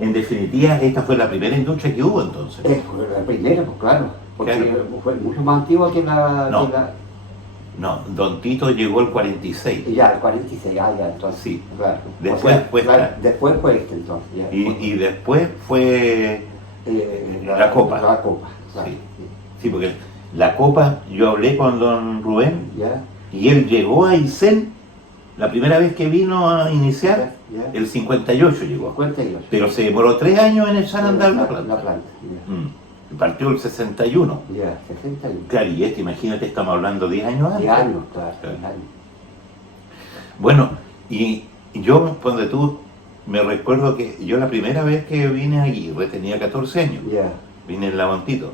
en definitiva, esta fue la primera industria que hubo entonces. Fue la primera, pues claro, porque Claro. fue mucho más antigua que la... No. que la- No, Don Tito llegó el 46. ya, el 46, ya, entonces. Sí. Claro. Después fue claro, esta. después fue este entonces. Ya, Y después fue la copa. La copa, claro. Sí. Sí, porque la copa, yo hablé con don Rubén Ya, y él llegó a Aysén, la primera vez que vino a iniciar, ya. el 58 llegó. 58. Pero se demoró 3 años en echar a andar la planta. La planta, Partió el 61. ya, 61. Claro, y imagínate, estamos hablando 10 años antes. 10 años, claro, Claro. 10 años. Bueno, y yo, cuando tú, me recuerdo que yo la primera vez que vine a Aguirre tenía 14 años, Ya, vine en Lavontito.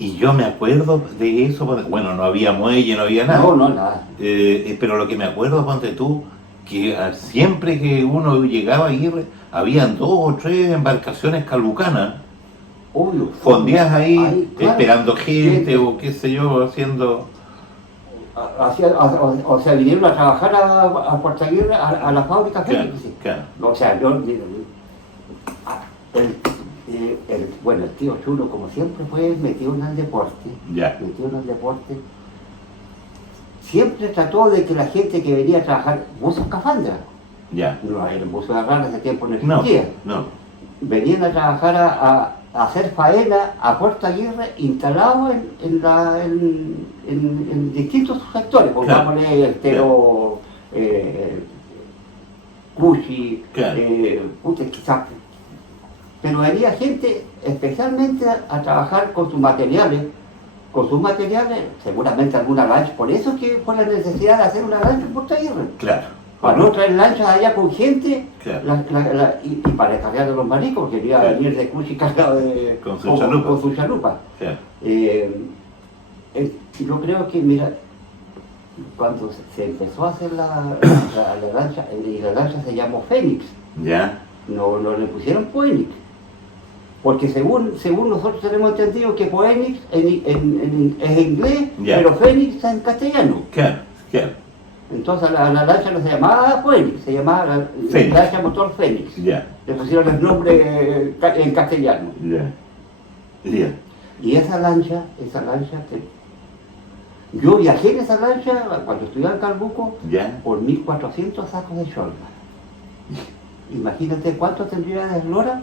Y yo me acuerdo de eso, porque, bueno, no había muelle, no había nada. no, nada. Pero lo que me acuerdo, ponte tú, que siempre que uno llegaba a Aguirre, habían 2 o 3 embarcaciones calbucanas, Obvio. fondeadas ahí, claro. esperando gente Gente. o qué sé yo, haciendo... O sea, vinieron a trabajar a Puerto Aguirre, a la fábrica Claro, Félix, sí. claro. O sea, bueno, el tío Chulo, como siempre, fue metido en el deporte. Ya. Metido en el deporte. Siempre trató de que la gente que venía a trabajar, buzos Cafandra, Ya. no, el buzo de rana ese tiempo no No, existía, no. venían a trabajar a hacer faena a Puerto Aguirre instalado en distintos sectores, pongámosle Estero, Cuchi, Claro. quizás. Pero venía gente especialmente a trabajar con sus materiales, seguramente alguna lancha, por eso es que fue la necesidad de hacer una lancha en Puerto Aguirre. Claro. Para no traer lanchas allá con gente, Claro. y para cargar de los maricos, porque iba a Claro. venir de Cuchi cargado Con su chalupa. con su chalupa. Claro. Yo creo que, mira, cuando se empezó a hacer la lancha, y la lancha se llamó Fénix, Ya. no le pusieron Phoenix. Porque según nosotros tenemos entendido que Phoenix es inglés, Ya. pero Fénix está en castellano. Claro. Claro. Entonces la lancha no se llamaba Phoenix, se llamaba la Fénix. lancha motor Fénix. Ya. Le pusieron el nombre en castellano. Ya. Ya. Y esa lancha, yo viajé en esa lancha cuando estudiaba en Calbuco Ya. por 1400 sacos de cholga. Imagínate cuánto tendría de eslora.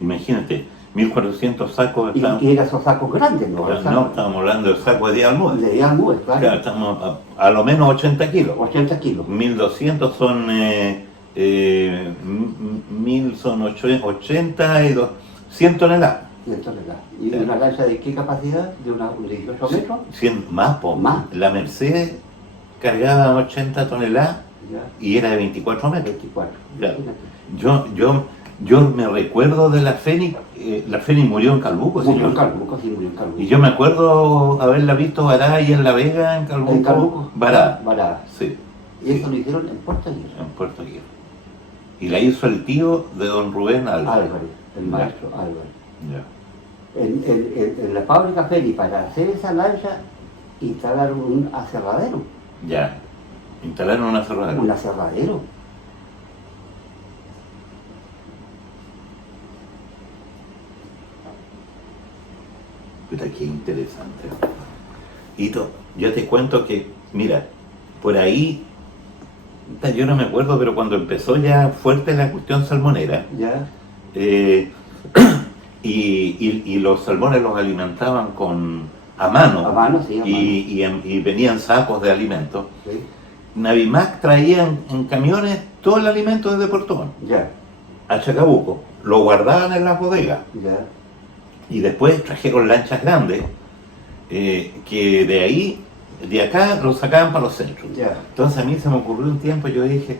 Imagínate, 1400 sacos. Y eran esos sacos grandes, ¿no? No, estamos hablando de sacos de almuerzo. Le dieron nubes, claro. Claro, estamos a lo menos 80 kilos. 80 kilos. 1200 son 1000 son 80 y 100 toneladas. 100 toneladas. ¿Y Claro. una lancha de qué capacidad? ¿De unos 18 metros? 100 más, po. Más. La Mercedes cargaba 80 toneladas Ya, y era de 24 metros. 24. Claro. Imagínate. Yo me recuerdo de la Fénix. La Fénix murió en Calbuco, Murió en señor. Calbuco, sí, murió en Calbuco. Y yo me acuerdo haberla visto varada ahí en La Vega, en Calbuco. En Calbuco. Varada. Varada. Sí, Y eso lo hicieron en Puerto Aguirre. en Puerto Aguirre. Y la hizo el tío de don Rubén Álvarez. Álvarez, el Ya. maestro Álvarez. Ya. En la fábrica Félix, para hacer esa lancha, instalaron un aserradero. Ya. Instalaron una cerradura. Un aserradero. Puta, qué interesante. Hito, yo te cuento que, mira, por ahí, puta, yo no me acuerdo, pero cuando empezó ya fuerte la cuestión salmonera, Ya, y los salmones los alimentaban a mano, a mano, sí, a mano. y venían sacos de alimentos. Sí. Navimac traía en camiones todo el alimento desde Puerto Montt Ya, a Chacabuco, lo guardaban en las bodegas. ya, Y después trajeron lanchas grandes, que de ahí, de acá, lo sacaban para los centros. ya. Entonces a mí se me ocurrió un tiempo, yo dije,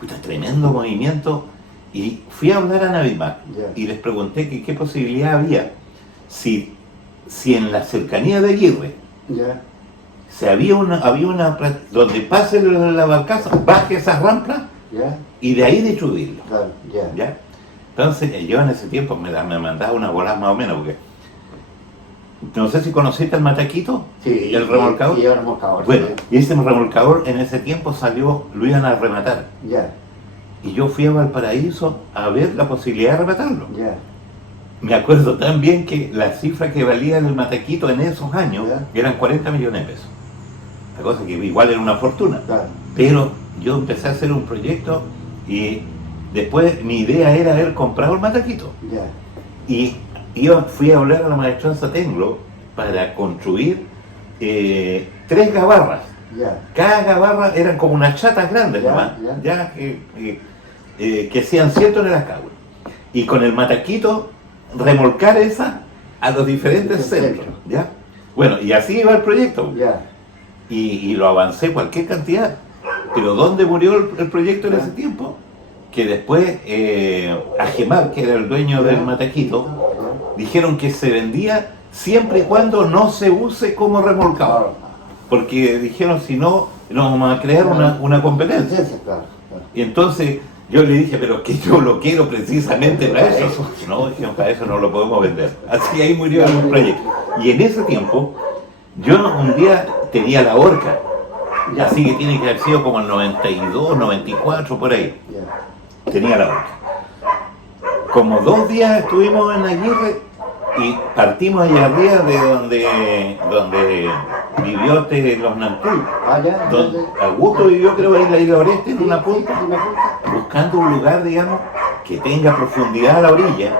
puta, tremendo movimiento, y fui a hablar a Navimac, Ya. y les pregunté que qué posibilidad había, si en la cercanía de Aguirre, Ya, había una donde pase la barcaza, baje esas rampas, ya, y de ahí destruirlo. claro, ya. ¿Ya? Entonces yo en ese tiempo me mandaba una bola más o menos, porque no sé si conociste el mataquito, Sí, el remolcador. Sí, el remolcador. Bueno, sí. y ese remolcador en ese tiempo salió, lo iban a rematar, Ya, y yo fui a Valparaíso a ver la posibilidad de arrendatarlo. Ya. Me acuerdo tan bien que la cifra que valía el Mataquito en esos años Ya. eran 40 millones de pesos. La cosa que igual era una fortuna. Claro. Pero yo empecé a hacer un proyecto y después mi idea era haber comprado el Mataquito. Ya. Y yo fui a hablar a la maestranza Tenglo para construir 3 gabarras. Ya. Cada gabarra eran como unas chatas grandes, Ya, nomás, ya. que hacían 100 toneladas cada una. Y con el Mataquito remolcar esa a los diferentes centros. ¿Ya? Bueno, y así iba el proyecto. Ya. Y lo avancé cualquier cantidad. Pero ¿dónde murió el proyecto en ese tiempo? Que después Ajemar, que era el dueño del Mataquito, dijeron que se vendía siempre y cuando no se use como remolcador. Porque dijeron, si no, nos vamos a crear una competencia. Claro. Y entonces yo le dije, pero que yo lo quiero precisamente para eso. No, dijeron, para eso no lo podemos vender. Así ahí murió el proyecto. Y en ese tiempo, yo un día tenía la Orca. Así que tiene que haber sido como el 92, 94, por ahí. Ya. Tenía la Orca. Como 2 días estuvimos en Aguirre y partimos allá arriba de donde vivió los Nantul. Ya. Donde Augusto vivió, creo, en la isla Oreste, en una punta, Sí, una punta. buscando un lugar, digamos, que tenga profundidad a la orilla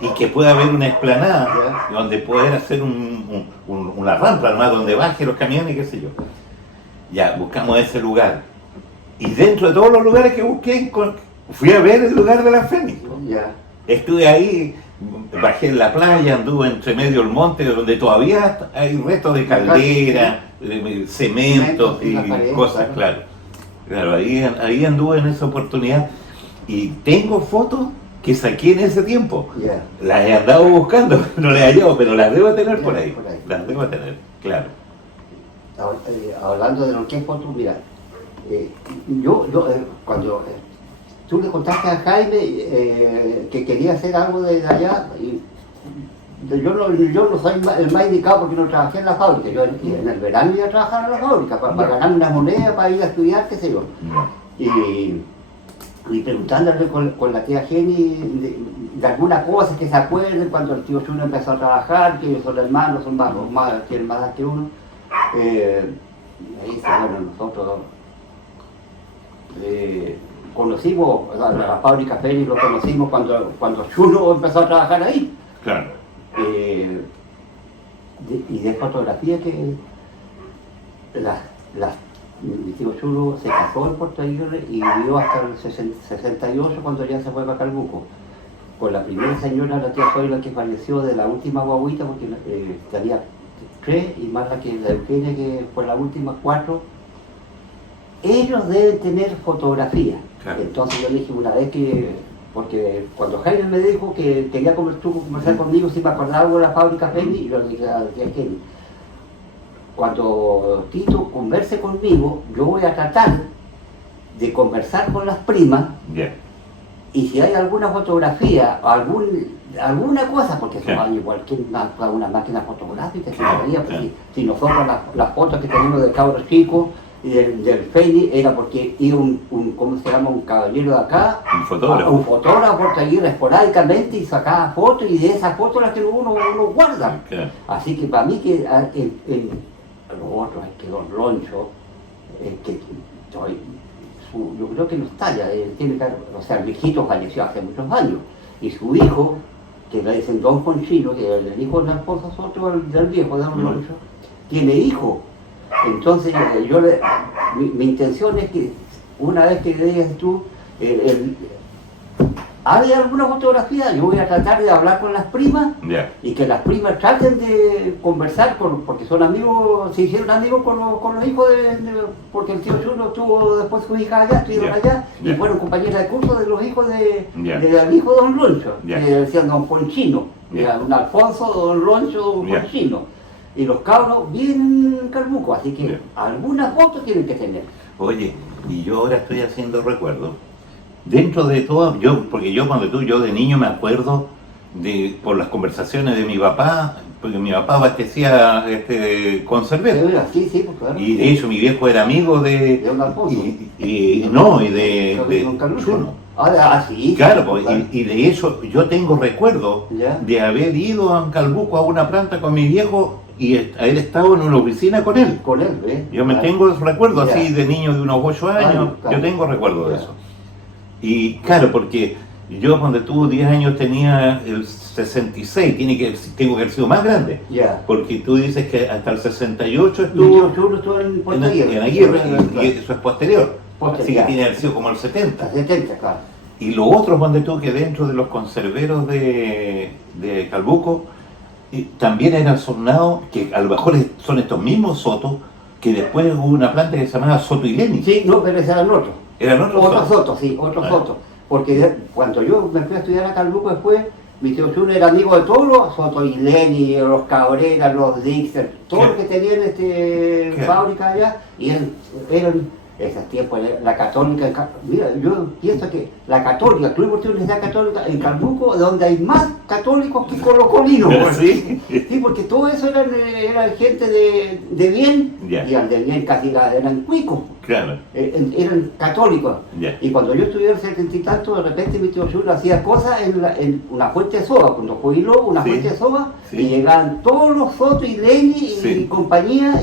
y que pueda haber una explanada Ya. donde poder hacer una rampa, además, donde bajen los camiones, qué sé yo. Ya, buscamos ese lugar. Y dentro de todos los lugares que busqué, fui a ver el lugar de la Fénix. Ya. Estuve ahí, bajé en la playa, anduve entre medio del monte, donde todavía hay restos de caldera, cementos y la pared, cosas, claro. Ahí anduve en esa oportunidad. Y tengo fotos que saqué en ese tiempo. Ya. Las he andado buscando, no las he hallado, pero las debo tener por ahí. Por ahí. Las debo tener, claro. Hablando de lo que es foto, mira, cuando tú le contaste a Jaime que quería hacer algo de allá, y yo no soy el más indicado porque no trabajé en la fábrica. Yo en el verano iba a trabajar en la fábrica para ganar una moneda, para ir a estudiar, qué sé yo. Y preguntándole con la tía Jenny de alguna cosa que se acuerden cuando el tío Chuno empezó a trabajar, que ellos son hermanos, tienen más edad que uno. Me dice, bueno, nosotros conocimos la fábrica Fénix, lo conocimos cuando Chuno empezó a trabajar ahí. Claro. Y de fotografía que mi tío Chulo se casó en Puerto Aguirre y vivió hasta el 68 cuando ya se fue para Calbuco. Con la primera señora, la tía Zoila, que falleció de la última guaguita, porque tenía 3 y más la Eugenia, que fue la última, 4. Ellos deben tener fotografía. Claro. Entonces yo le dije una vez porque cuando Jaime me dijo que quería conversar conmigo si me acordaba algo de la fábrica Fénix, yo le dije a la tía Jenny, cuando Tito converse conmigo, yo voy a tratar de conversar con las primas. Yeah. Y si hay alguna fotografía, alguna cosa, porque eso Claro. vale igual que una máquina fotográfica, Claro, pues, claro. si nosotros las fotos que tenemos de cabros chicos y del Fénix era porque iba ¿cómo se llama? Un caballero de acá, Un fotógrafo. un fotógrafo por seguir esporádicamente y sacaba fotos, y de esas fotos las que uno guarda. Claro. Así que para mí que los otros, es que Don Loncho, yo creo que no está ya, tiene que, o sea, el viejito falleció hace muchos años, y su hijo, que le dicen Don Conchino, que es el hijo de la esposa del viejo, de Don Loncho, tiene hijo. Entonces mi intención es que una vez que digas tú, ¿hay alguna fotografía? Yo voy a tratar de hablar con las primas. Yeah. Y que las primas traten de conversar porque son amigos, se hicieron amigos con los hijos porque el tío Chuno tuvo después su hija allá, estuvieron allá, y fueron compañeras de curso de los hijos del hijo de Don Loncho, que decían Don Ponchino, un Alfonso, Don Loncho, Don Ponchino. Y los cabros vienen en Calbuco, así que algunas fotos tienen que tener. Oye, y yo ahora estoy haciendo recuerdos. Dentro de todo, porque yo de niño me acuerdo por las conversaciones de mi papá, porque mi papá abastecía con cerveza. Sí, pues claro. Y de hecho mi viejo era amigo de Don Alfonso. y de Don Carlos. Chuno. Sí. Claro, pues, y de eso yo tengo recuerdo ¿Ya? de haber ido a Calbuco a una planta con mi viejo y haber estado en una oficina con él. Con él, ¿ves? Yo me tengo el recuerdo Ya. así de niño de unos 8 años, Claro. yo tengo recuerdo de Ya. eso. Y claro, porque yo cuando tuve 10 años tenía el 66, tengo que haber sido más grande. Ya. Porque tú dices que hasta el 68 Mi estuvo tío Chulo estuvo en Puerto en Aguirre, y eso es posterior. Así que Posterior. tiene que haber sido como el 70. 70, claro. Y lo otro, ponte tú, que dentro de los conserveros de Calbuco, también eran sonados, que a lo mejor son estos mismos Sotos, que después hubo una planta que se llamaba Soto y Leni. Sí, no, pero ese era el otro. ¿Eran otros Otro Sotos? Soto, sí, otro Ah. Soto. Porque cuando yo me fui a estudiar a Calbuco después, mi tío Chulo era amigo de todos los Soto y Leni, los Cabrera, los Dixter, todos los que tenían ¿Qué? fábrica allá, y eran esos tiempos, la Católica, mira, yo pienso que la Católica, el Club Deportivo Universidad Católica en Calbuco, donde hay más católicos que colocolinos. ¿Sí? Sí, porque todo eso eran gente de bien, Ya. y al de bien casi eran cuicos. Claro, Eran católicos. ya. Y cuando yo estudié el 70 y tanto, de repente mi tío Chulo hacía cosas en una fuente de soga, cuando jubiló una Sí, fuente de soga, sí. y llegaban todos los Soto y Leni y Sí. compañía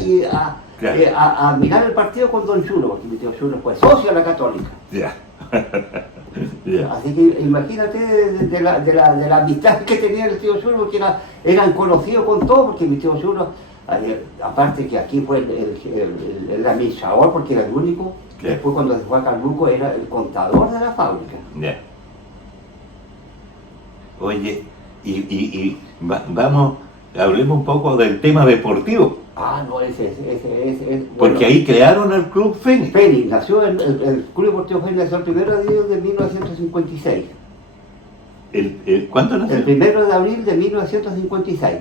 Claro. a mirar el partido con Don Chulo, porque mi tío Chulo fue socio de la Católica. Ya. Ya. Así que imagínate de la amistad que tenía el tío Chulo, porque eran conocidos con todo, porque mi tío Chulo, aparte que aquí fue el administrador, porque era el único, Claro. después cuando se fue a Calbuco era el contador de la fábrica. Ya. Oye, vamos, hablemos un poco del tema deportivo, No, ese porque bueno, ahí crearon el Club Fénix. Fénix, nació el Club Deportivo Fénix, nació el 1 de abril de 1956. ¿Cuánto nació? El 1 de abril de 1956.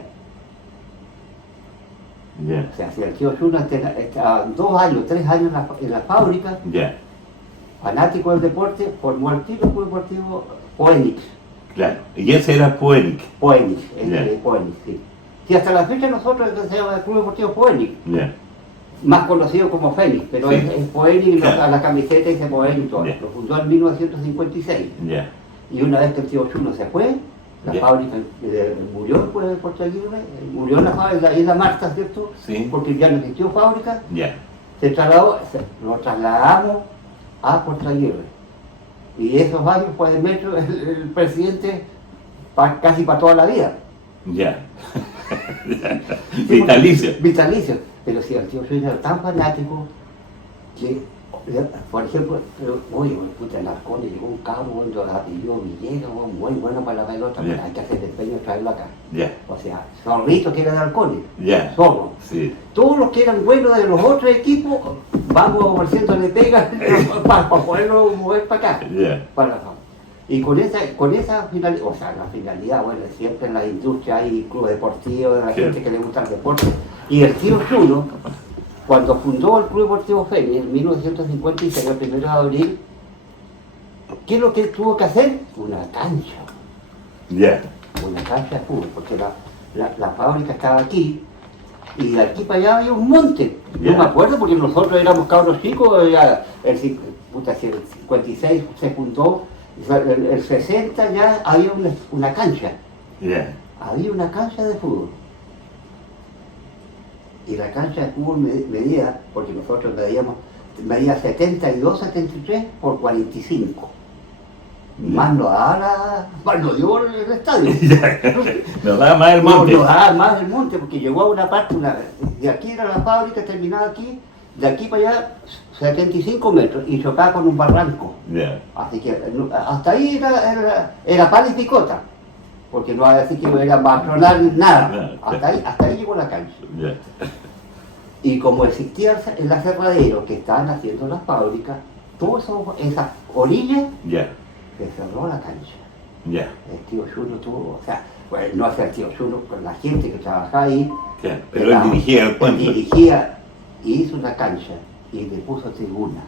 Ya, O sea, si el tío Chulo estaba 2 años, 3 años en la fábrica, ya, fanático del deporte, formó el Club Deportivo Fénix. claro. Y ese era Puenic. Fénix, Ya. Fénix, sí. Y hasta la fecha nosotros se llama el Club Deportivo Fénix, Ya, más conocido como Fénix, pero Sí. es Fénix, Claro. la camiseta dice Fénix y todo. Ya. Lo fundó en 1956. ya, Y una vez que el tío Chulo se fue, la Ya. fábrica murió después de Puerto Aguirre, murió en la fábrica, en la Marta, ¿cierto? sí, Porque ya no existió fábrica, ya, lo trasladamos a Puerto Aguirre. Y esos años fue de metro el presidente casi para toda la vida. ya. Vitalicio. Vitalicio. Pero si el tío Chulo era tan fanático que, por ejemplo, oye, puta, en Arcones llegó un cabro, bueno, de apellido Villegas, bueno, muy bueno para la pelota, Ya. pero hay que hacer empeño de traerlo acá. Ya, O sea, Zorrito que era de Arcones, ya, Zorro. sí, Todos los que eran buenos de los otros equipos, vamos haciéndole pega para poderlo mover para acá. ya, Y con esa finalidad, o sea, la finalidad, bueno, siempre en la industria hay clubes deportivos, de la Sí. gente que le gusta el deporte. Y el tío Chulo, cuando fundó el Club Deportivo Fénix en 1956, el 1 de abril, ¿qué es lo que tuvo que hacer? Una cancha de fútbol, porque la fábrica estaba aquí, y de aquí para allá había un monte. Ya. Yo me acuerdo porque nosotros éramos cabros chicos, ya si el 56 se fundó, el 60 ya había una cancha, ya, había una cancha de fútbol. Y la cancha de fútbol medía, porque nosotros medía 72, 73 por 45. Más no dio el estadio. nos da más el monte. No daba más el monte, porque llegó a una parte, de aquí era la fábrica, terminaba aquí, de aquí para allá 75 metros, y chocaba con un barranco. Ya, Así que hasta ahí era pan y picota, porque no va a decir que no era patronal nada. Hasta ahí llegó la cancha. ya, Y como existía el aserradero que estaban haciendo las fábricas, todas esas orillas ya, se cerró la cancha. ya, El tío Chulo tuvo, o sea, bueno, no hace el tío Chulo, con la gente que trabajaba ahí, ya. Pero él dirigía el puente. dirigía y hizo una cancha y le puso tribuna.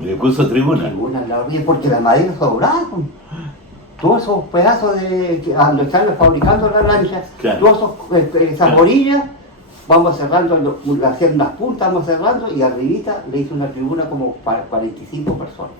Le puso tribuna. Tribuna en la orilla, porque la madera sobraba. Todos esos pedazos donde están fabricando la lancha, Claro. todas esas Claro. orillas, vamos cerrando, haciendo unas puntas, vamos cerrando, y arribita le hizo una tribuna como para 45 personas.